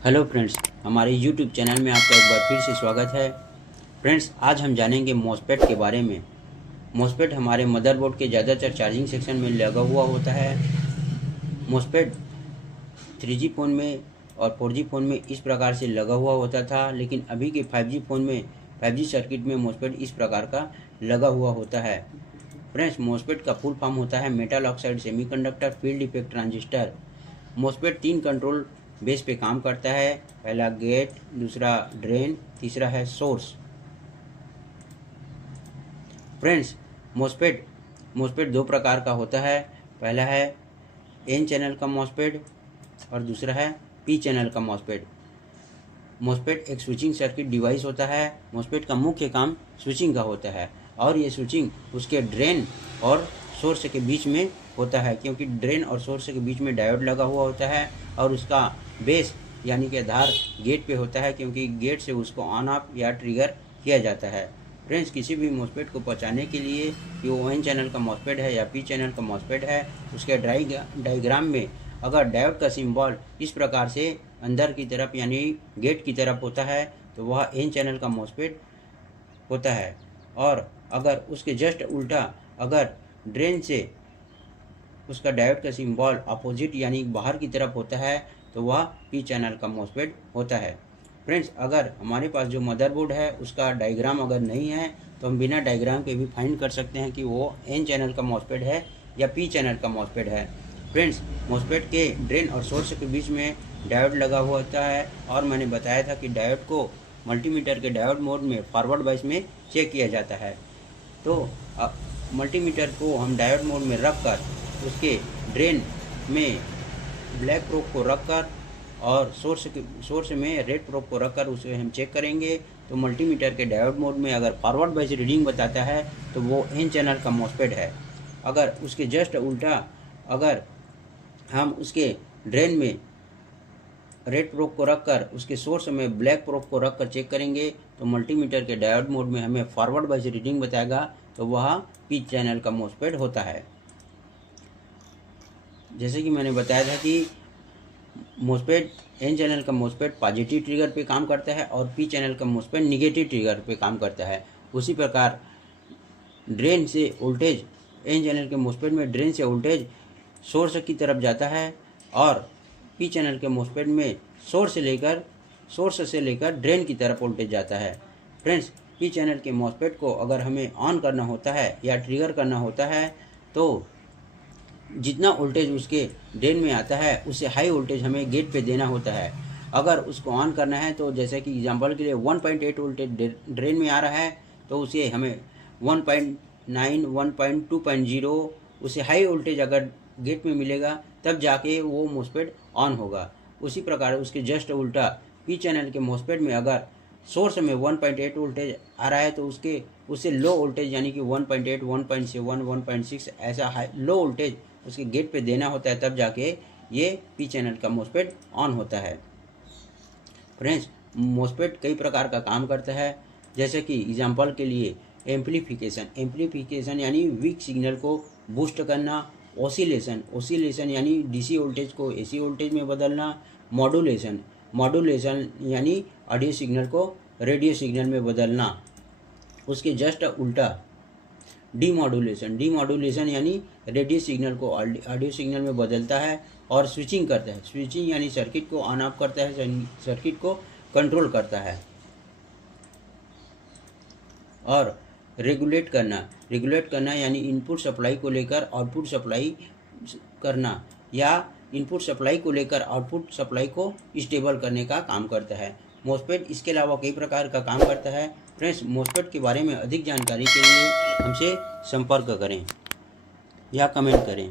Hello friends, हमारे YouTube channel में आपका एक बार फिर से स्वागत है। फ्रेंड्स, आज हम जानेंगे मॉसफेट के बारे में। मॉसफेट हमारे मदरबोर्ड के ज़्यादातर चार्जिंग सेक्शन में लगा हुआ होता है। मॉसफेट 3G फ़ोन में और 4G फ़ोन में इस प्रकार से लगा हुआ होता था, लेकिन अभी के 5G फ़ोन में 5G सर्किट में मॉसफेट इस प्रकार का लगा हुआ होता है। फ्रेंड्स, मॉसफेट का फुल फॉर्म होता है metal oxide semiconductor field effect transistor. MOSFET 3 control base पे काम करता है। पहला गेट, दूसरा ड्रेन, तीसरा है सोर्स। फ्रेंड्स, मॉसफेट मॉसफेट 2 प्रकार का होता है। पहला है एन चैनल का मॉसफेट और दूसरा है पी चैनल का मॉसफेट। मॉसफेट एक स्विचिंग सर्किट डिवाइस होता है। मॉसफेट का मुख्य काम स्विचिंग का होता है और ये स्विचिंग उसके ड्रेन और सोर्स के बीच में होता है, क्योंकि ड्रेन और सोर्स के बीच में डायोड लगा हुआ होता है और उसका बेस यानी कि आधार गेट पे होता है, क्योंकि गेट से उसको ऑन ऑफ या ट्रिगर किया जाता है। फ्रेंड्स, किसी भी मॉसफेट को पहचानने के लिए कि वो एन चैनल का मॉसफेट है या पी चैनल का मॉसफेट है, उसके डायग्राम में अगर डायोड का सिंबल इस प्रकार से अंदर की तरफ यानी गेट की तरफ होता है तो वह एन चैनल का मॉसफेट होता है, और अगर उसके जस्ट उल्टा अगर ड्रेन से उसका डायोड का सिंबल अपोजिट यानी बाहर की तरफ होता है तो वह पी चैनल का मॉसफेट होता है। फ्रेंड्स, अगर हमारे पास जो मदरबोर्ड है उसका डायग्राम अगर नहीं है तो हम बिना डायग्राम के भी फाइंड कर सकते हैं कि वो एन चैनल का मॉसफेट है या पी चैनल का मॉसफेट है। फ्रेंड्स, मॉसफेट के ड्रेन और सोर्स के बीच में डायोड लगा हुआ होता है, और मैंने बताया था कि डायोड को मल्टीमीटर के डायोड मोड में फॉरवर्ड बायस में चेक किया जाता है। तो मल्टीमीटर को हम डायोड मोड में रख कर उसके ड्रेन में ब्लैक प्रोब को रखकर और सोर्स में रेड प्रोब को रखकर उसे हम चेक करेंगे। तो मल्टीमीटर के डायोड मोड में अगर फॉरवर्ड बायस रीडिंग बताता है तो वो एन चैनल का मॉसफेट है। अगर उसके जस्ट उल्टा अगर हम उसके ड्रेन में रेड प्रोब को रखकर उसके सोर्स में ब्लैक प्रोब को रखकर चेक करेंगे तो मल्टीमीटर के डायोड मोड में हमें फॉरवर्ड बायस रीडिंग बताएगा, तो वह पी चैनल का मॉसफेट होता है। जैसे कि मैंने बताया था कि मॉसफेट एन चैनल का मॉसफेट पॉजिटिव ट्रिगर पे काम करता है और पी चैनल का मॉसफेट निगेटिव ट्रिगर पे काम करता है। उसी प्रकार ड्रेन से वोल्टेज एन चैनल के मॉसफेट में ड्रेन से वोल्टेज सोर्स की तरफ जाता है और पी चैनल के मॉसफेट में सोर्स से लेकर ड्रेन की तरफ वोल्टेज जाता है। फ्रेंड्स, पी चैनल के मॉसफेट को अगर हमें ऑन करना होता है या ट्रिगर करना होता है तो जितना वोल्टेज उसके ड्रेन में आता है उससे हाई वोल्टेज हमें गेट पे देना होता है। अगर उसको ऑन करना है तो जैसे कि एग्जांपल के लिए 1.8 वोल्टेज ड्रेन में आ रहा है तो उसे हमें 1.9 1.2.0 उसे हाई वोल्टेज अगर गेट में मिलेगा तब जाके वो मॉसफेट ऑन होगा। उसी प्रकार उसके जस्ट उल्टा पी चैनल के मॉसफेट में अगर सोर्स में 1.8 वोल्टेज आ रहा है तो उससे लो वोल्टेज यानी कि 1.8 1.7 1.6 ऐसा हाई लो वोल्टेज उसके गेट पे देना होता है, तब जाके ये पी चैनल का मॉसफेट ऑन होता है। फ्रेंड्स, मॉसफेट कई प्रकार का काम करता है, जैसे कि एग्जांपल के लिए एम्पलीफिकेशन यानी वीक सिग्नल को बूस्ट करना, ओसिलेशन यानी डीसी वोल्टेज को एसी वोल्टेज में बदलना, मॉड्यूलेशन यानी ऑडियो सिग्नल को रेडियो सिग्नल में बदलना। उसके जस्ट उल्टा डीमॉड्यूलेशन यानी रेडियो सिग्नल को ऑडियो सिग्नल में बदलता है और स्विचिंग करता है। स्विचिंग यानी सर्किट को ऑन ऑफ करता है, सर्किट को कंट्रोल करता है। और रेगुलेट करना यानी इनपुट सप्लाई को लेकर आउटपुट सप्लाई करना या इनपुट सप्लाई को लेकर आउटपुट सप्लाई को स्टेबल करने का काम करता है। मॉसफेट इसके अलावा कई प्रकार का काम करता है। फ्रेंड्स, मॉसफेट के बारे में अधिक जानकारी के लिए हमसे संपर्क करें या कमेंट करें।